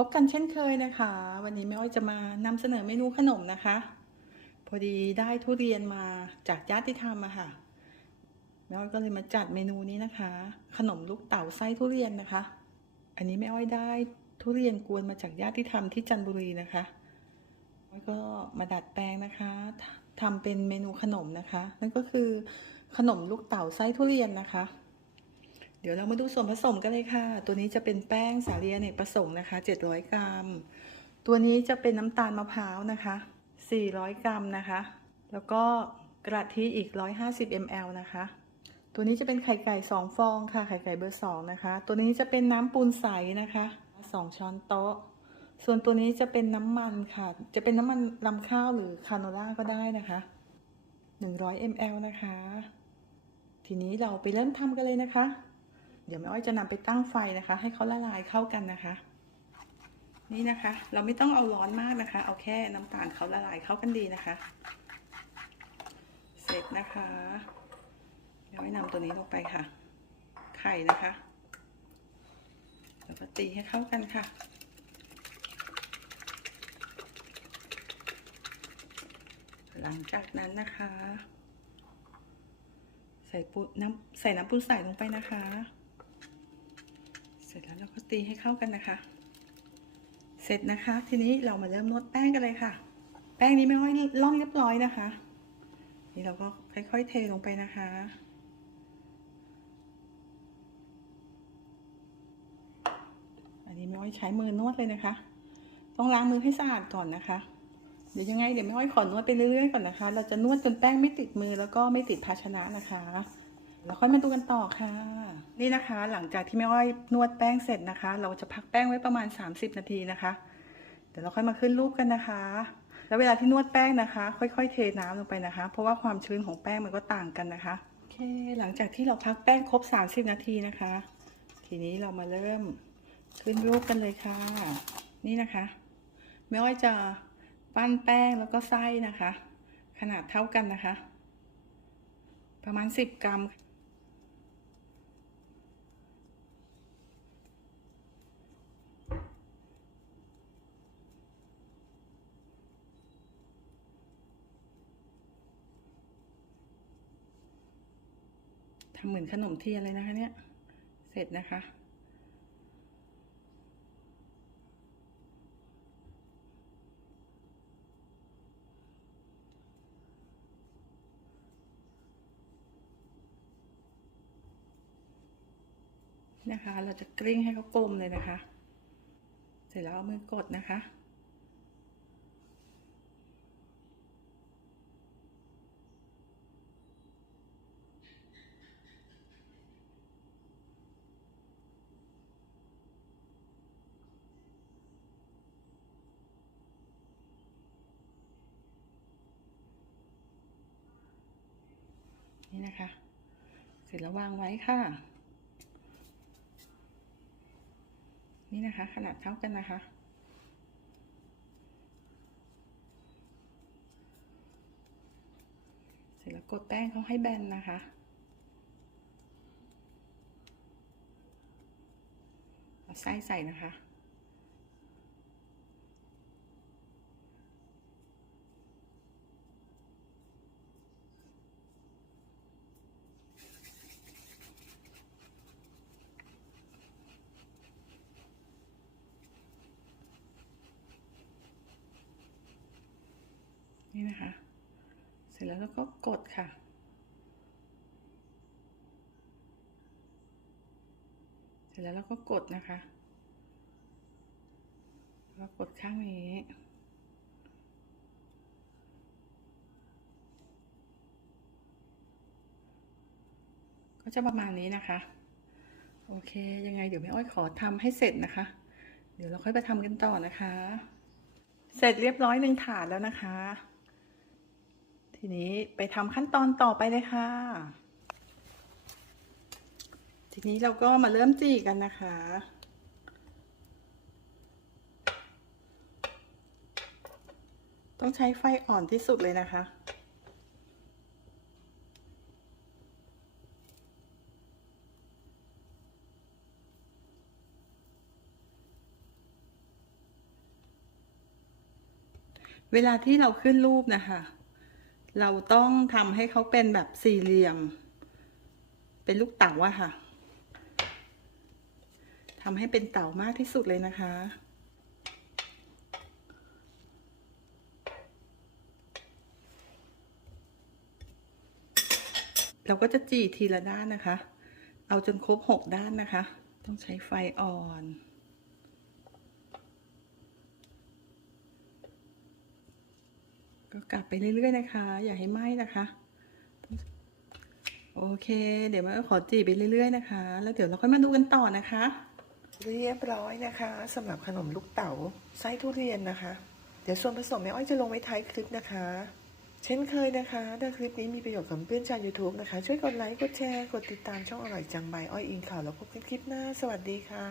พบกันเช่นเคยนะคะ วันนี้แม่อ้อยจะมานำเสนอเมนูขนมนะคะ พอดีได้ทุเรียนมาจากญาติธรรมอะค่ะแม่อ้อยก็เลยมาจัดเมนูนี้นะคะ ขนมลูกเต๋าไส้ทุเรียนนะคะ อันนี้แม่อ้อยได้ทุเรียนกวนมาจากญาติธรรมที่จันทบุรีนะคะแม่อ้อยก็มาดัดแปลงนะคะทำเป็นเมนูขนมนะคะ นั่นก็คือขนมลูกเต๋าไส้ทุเรียนนะคะ ดี๋ยวเรามาดูส่วนผสมกันเลยค่ะ ตัวนี้จะเป็นแป้งสาลีอเนกประสงค์นะคะ 700 กรัม ตัวนี้จะเป็นน้ำตาลมะพร้าวนะคะ 400 กรัมนะคะ แล้วก็กระทิอีก 150 ml นะคะ ตัวนี้จะเป็นไข่ไก่ 2 ฟองค่ะ ไข่ไก่เบอร์ 2 นะคะ ตัวนี้จะเป็นน้ำปูนใสนะคะ 2 ช้อนโต๊ะ ส่วนตัวนี้จะเป็นน้ำมันค่ะ จะเป็นน้ำมันลำข้าวหรือคาโนล่าก็ได้นะคะ 100 ml นะคะ ทีนี้เราไปเริ่มทำกันเลยนะคะ เดี๋ยวแม่อ้อยจะนำไปตั้งไฟนะคะ ให้เขาละลายเข้ากันนะคะ นี่นะคะ เราไม่ต้องเอาร้อนมากนะคะ เอาแค่น้ำตาลเขาละลายเข้ากันดีนะคะ เสร็จนะคะแม่อ้อยนำตัวนี้ลงไปค่ะ ไข่นะคะแล้วก็ตีให้เข้ากันค่ะหลังจากนั้นนะคะ ใส่ปูน้ำใส่น้ำปูนใส่ลงไปนะคะ ร็จแล้วเราก็ตีให้เข้ากันนะคะ เสร็จนะคะ ทีนี้เรามาเริ่มนวดแป้งกันเลยค่ะ แป้งนี้ไม่ค่อยล่องเรียบร้อยนะคะ นี่เราก็ค่อยๆเทลงไปนะคะอันนี้ไม่อ้อยใช้มือนวดเลยนะคะ ต้องล้างมือให้สะอาดก่อนนะคะ เดี๋ยวยังไงเดี๋ยวแม่อ้อยขอนวดไปเรื่อยๆก่อนนะคะ เราจะนวดจนแป้งไม่ติดมือแล้วก็ไม่ติดภาชนะนะคะ แล้วค่อยมาดูกันต่อค่ะ นี่นะคะ หลังจากที่แม่อ้อยนวดแป้งเสร็จนะคะ เราจะพักแป้งไว้ประมาณ 30 นาทีนะคะ เดี๋ยวเราค่อยมาขึ้นรูปกันนะคะ แล้วเวลาที่นวดแป้งนะคะ ค่อยๆ เทน้ำลงไปนะคะ เพราะว่าความชื้นของแป้งมันก็ต่างกันนะคะโอเค หลังจากที่เราพักแป้งครบ 30 นาทีนะคะ ทีนี้เรามาเริ่มขึ้นรูปกันเลยค่ะ นี่นะคะแม่อ้อยจะปั้นแป้งแล้วก็ไส้นะคะ ขนาดเท่ากันนะคะ ประมาณ 10 กรัม ทำเหมือนขนมเทียนเลยนะคะเนี่ย เสร็จนะคะ นะคะ เราจะกลิ้งให้เขากลมเลยนะคะ เสร็จแล้วเอามือกดนะคะ นี่นะคะ เสร็จแล้ววางไว้ค่ะ นี่นะคะ ขนาดเท่ากันนะคะ เสร็จแล้วกดแป้งเขาให้แบนนะคะเอาไส้ใส่นะคะ นี่นะคะ เสร็จแล้วเราก็กดค่ะ เสร็จแล้วเราก็กดนะคะแล้วกดข้างนี้ก็จะประมาณนี้นะคะ โอเค ยังไงเดี๋ยวแม่อ้อยขอทำให้เสร็จนะคะ เดี๋ยวเราค่อยไปทำกันต่อนะคะ เสร็จเรียบร้อยหนึ่งถาดแล้วนะคะ ทีนี้ไปทำขั้นตอนต่อไปเลยค่ะ ทีนี้เราก็มาเริ่มจีกันนะคะ ต้องใช้ไฟอ่อนที่สุดเลยนะคะเวลาที่เราขึ้นรูปนะคะ เราต้องทำให้เขาเป็นแบบสี่เหลี่ยม เป็นลูกเต๋าอะค่ะทำให้เป็นเต๋ามากที่สุดเลยนะคะเราก็จะจีทีละด้านนะคะ เอาจนครบหกด้านนะคะ ต้องใช้ไฟอ่อน ก็กลับไปเรื่อยๆนะคะ อย่าให้ไหม้นะคะ โอเค เดี๋ยวมาขอจีไปเรื่อยๆนะคะ แล้วเดี๋ยวเราค่อยมาดูกันต่อนะคะ เรียบร้อยนะคะสำหรับขนมลูกเต๋าไส้ทุเรียนนะคะ เดี๋ยวส่วนผสมแม่อ้อยจะลงไว้ท้ายคลิปนะคะ เช่นเคยนะคะ ถ้าคลิปนี้มีประโยชน์กับเพื่อนชาว YouTube นะคะ ช่วยกดไลค์กดแชร์กดติดตามช่องอร่อยจังใบอ้อยอิงข่าวแล้วพบกันคลิปหน้า สวัสดีค่ะ